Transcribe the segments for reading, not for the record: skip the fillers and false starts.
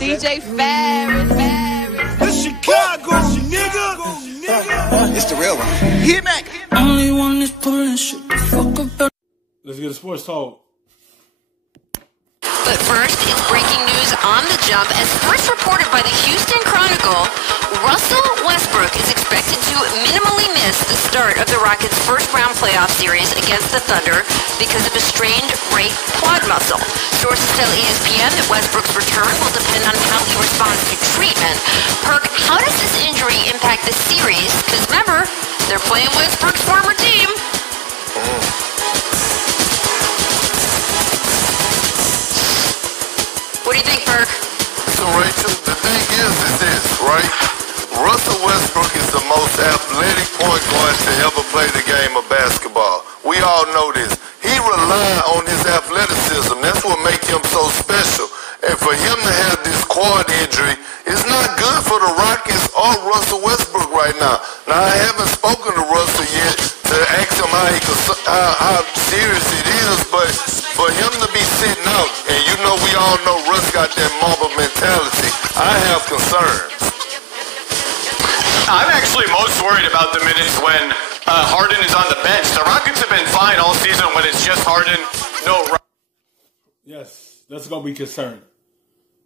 DJ Ferris. It's Chicago, nigga. It's the real one. Hit me. Only one is pulling shit the fuck up. Let's get a sports talk. But first, it's breaking news on the jump. As first reported by the Houston Chronicle, Russell Westbrook is expected to minimally miss the start of the Rockets' first-round playoff series against the Thunder because of a strained right quad muscle. Sources tell ESPN that Westbrook's return will depend on how he responds to treatment. Perk, how does this injury impact the series? Because remember, they're playing Westbrook's former team. What do you think, Perk? So, Rachel, the thing is this, right? Russell Westbrook is the most athletic point guard to ever play the game of basketball. We all know this. He relies on his athleticism. That's what makes him so special. And for him to have this quad injury is not good for the Rockets or Russell Westbrook right now. Now, I haven't spoken to Russell yet to ask him how serious it is, but for him to be sitting out, and you know we all know Russ got that Mamba mentality, I have concerns. I'm actually most worried about the minutes when Harden is on the bench. The Rockets have been fine all season when it's just Harden, no. Yes, that's going to be concerning.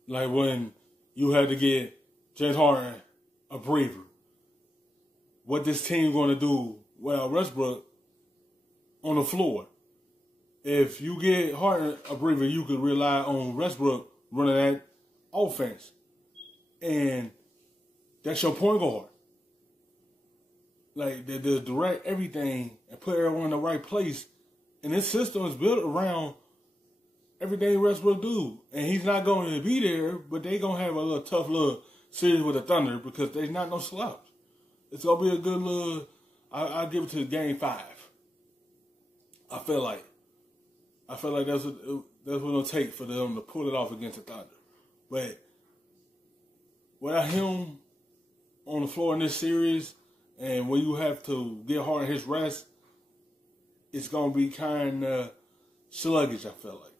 Like when you had to get James Harden a breather. What this team going to do without Westbrook on the floor? If you get Harden a breather, you can rely on Westbrook running that offense. And that's your point guard. Like, the direct everything and put everyone in the right place. And this system is built around everything Westbrook do. And he's not going to be there, but they're going to have a little tough little series with the Thunder because they're not no slouch. It's going to be a good little, I'll give it to Game 5. I feel like that's what it'll take for them to pull it off against the Thunder. But without him on the floor in this series, and when you have to get Harden his rest, it's going to be kind of sluggish, I feel like.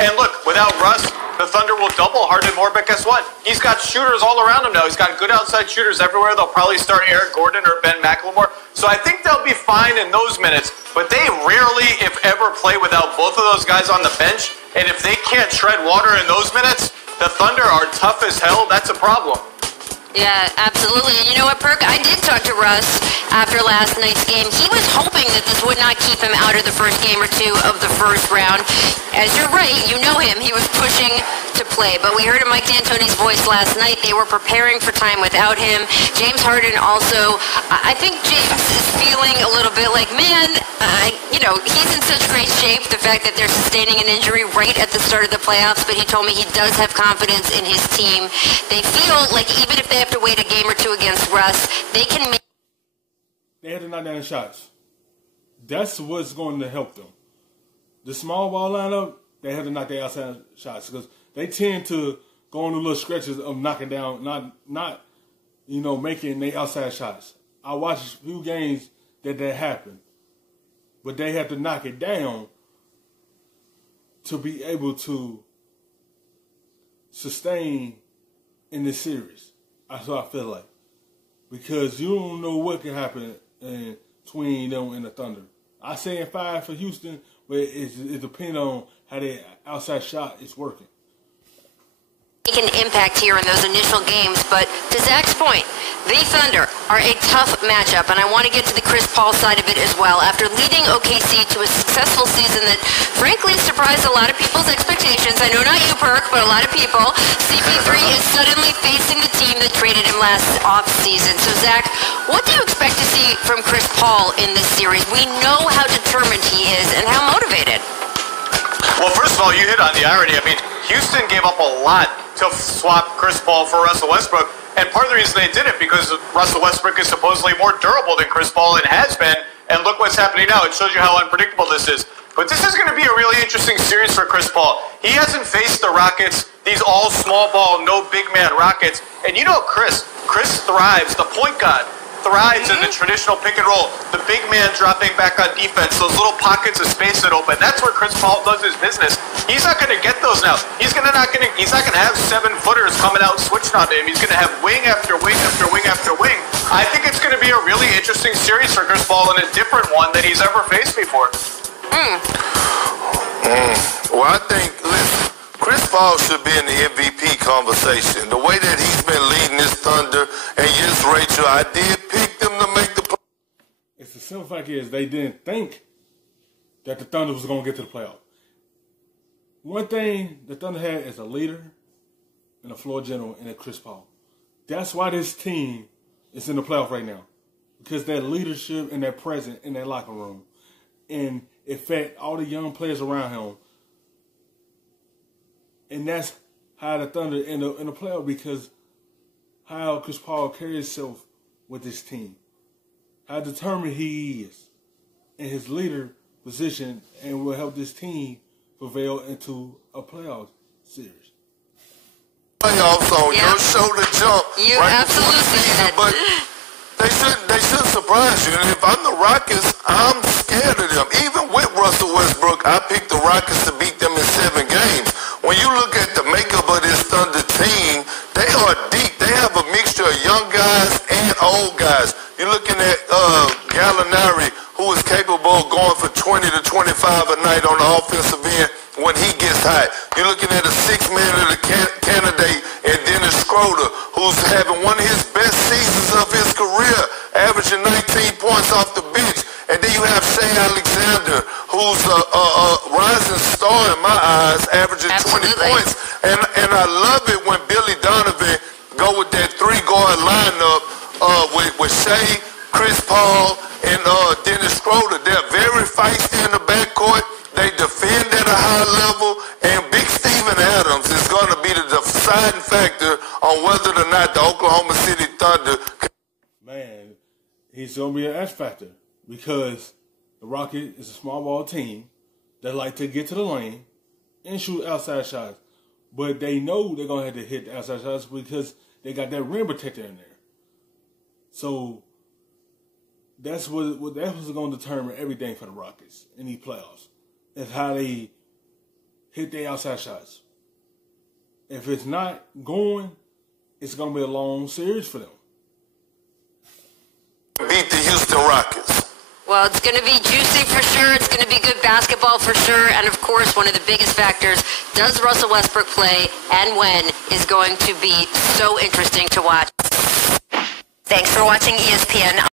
And look, without Russ, the Thunder will double Harden more, but guess what? He's got shooters all around him now. He's got good outside shooters everywhere. They'll probably start Eric Gordon or Ben McLemore. So I think they'll be fine in those minutes, but they rarely, if ever, play without both of those guys on the bench. And if they can't tread water in those minutes, the Thunder are tough as hell. That's a problem. Yeah, absolutely. And you know what, Perk? I did talk to Russ after last night's game. He was hoping that this would not keep him out of the first game or two of the first round. As you're right, you know him. He was pushing to play. But we heard in Mike D'Antoni's voice last night. They were preparing for time without him. James Harden also. I think James is feeling a little bit like, man, he's in such great shape. The fact that they're sustaining an injury right at the start of the playoffs. But he told me he does have confidence in his team. They feel like even if they have to wait a game or two against Russ, they can make... They had to knock down shots. That's what's going to help them. The small ball lineup, they have to knock their outside shots because they tend to go on the little stretches of knocking down, not making their outside shots. I watched a few games that happened, but they have to knock it down to be able to sustain in this series. That's what I feel like. Because you don't know what can happen between them and the Thunder. I say in 5 for Houston, but it depends on how their outside shot is working. Make an impact here in those initial games, but to Zach's point, the Thunder are a tough matchup, and I want to get to the Chris Paul side of it as well. After leading OKC to a successful season that frankly surprised a lot of people's expectations, I know not you, Perk, but a lot of people, CP3 is suddenly facing the team that traded him last offseason. So Zach, what do you expect to see from Chris Paul in this series? We know how determined he is and how motivated. Well, first of all, you hit on the irony. I mean, Houston gave up a lot to swap Chris Paul for Russell Westbrook. And part of the reason they did it because Russell Westbrook is supposedly more durable than Chris Paul and has been. And look what's happening now. It shows you how unpredictable this is. But this is going to be a really interesting series for Chris Paul. He hasn't faced the Rockets, these all small ball, no big man Rockets. And you know Chris thrives, the point guard thrives in the traditional pick and roll. The big man dropping back on defense, those little pockets of space that open. That's where Chris Paul does his business. He's not going to get those now. He's not going to have 7-footers coming out switching on him. He's going to have wing after wing after wing after wing. I think it's going to be a really interesting series for Chris Paul and a different one than he's ever faced before. Well, I think, listen, Chris Paul should be in the MVP conversation. The way that he's been leading this Thunder, and yes, Rachel, I did pick them to make the play. It's the simple fact is they didn't think that the Thunder was going to get to the playoff. One thing the Thunder had is a leader and a floor general and a Chris Paul. That's why this team is in the playoff right now. Because that leadership and that presence in that locker room. And it fed all the young players around him. And that's how the Thunder in the playoff, because how Chris Paul carries himself with this team. How determined he is in his leader position and will help this team prevail into a playoff series. Playoffs on your shoulder jump You right absolutely before the season, did. but they should surprise you. And if I'm the Rockets, I'm scared of them. Even with Russell Westbrook, I picked the Rockets to beat them in 7 games. When you look at the makeup of this Thunder team, they are deep. They have a mixture of young guys and old guys. You're looking at Gallinari, who is capable of going for 20 to 25 a night on the offensive end when he gets hot. You're looking at a 6-man of the candidate and Dennis Schroeder, who's having one of his best seasons of his career, averaging 19 points off the bench. And then you have Shea Alexander, who's a rising star in my eyes, averaging 20 points. And I love it when Billy Donovan go with that 3-guard lineup with Shea, Chris Paul, and Dennis Schroeder. They're very feisty in the backcourt. They defend at a high level, and Big Steven Adams is going to be the deciding factor on whether or not the Oklahoma City Thunder. Man, he's going to be an X factor because the Rockets is a small ball team that like to get to the lane and shoot outside shots. But they know they're going to have to hit the outside shots because they got that rim protector in there. So that's what was going to determine everything for the Rockets in these playoffs. Is how they hit their outside shots. If it's not going, it's going to be a long series for them. Beat the Houston Rockets. Well, it's going to be juicy for sure. It's going to be good basketball for sure. And, of course, one of the biggest factors, does Russell Westbrook play and when, is going to be so interesting to watch. Thanks for watching ESPN.